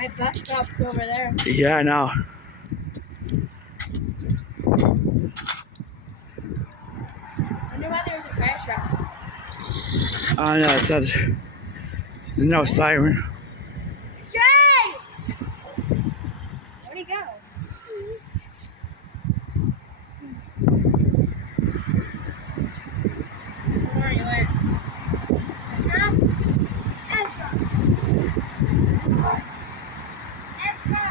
My bus stop's over there. Yeah, I know. I wonder why there was a fire truck. Oh no, it says there's no siren. Jay! Where'd he go? Where are you at? Ezra? Ezra! Ezra!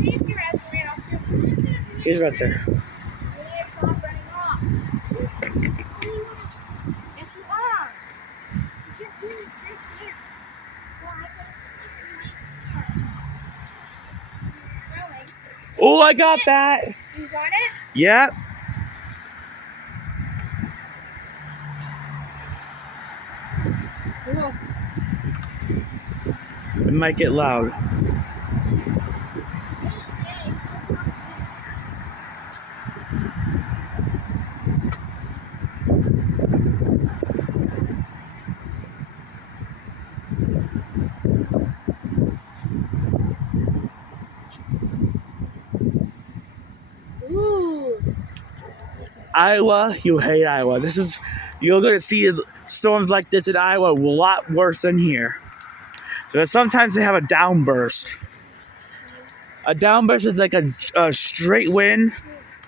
Here's your Ezra ran off too. He's right there. It's not running off. Yes, you are. Just leave it right here. Well, I put it right here. Oh, I got that. You got it? Yep. Cool. It might get loud. Ooh. Iowa, you hate Iowa. You're going to see storms like this in Iowa a lot worse than here. So sometimes they have a downburst. A downburst is like a straight wind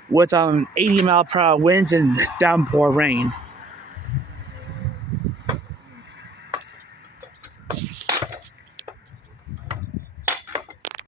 with 80 mile per hour winds and downpour rain.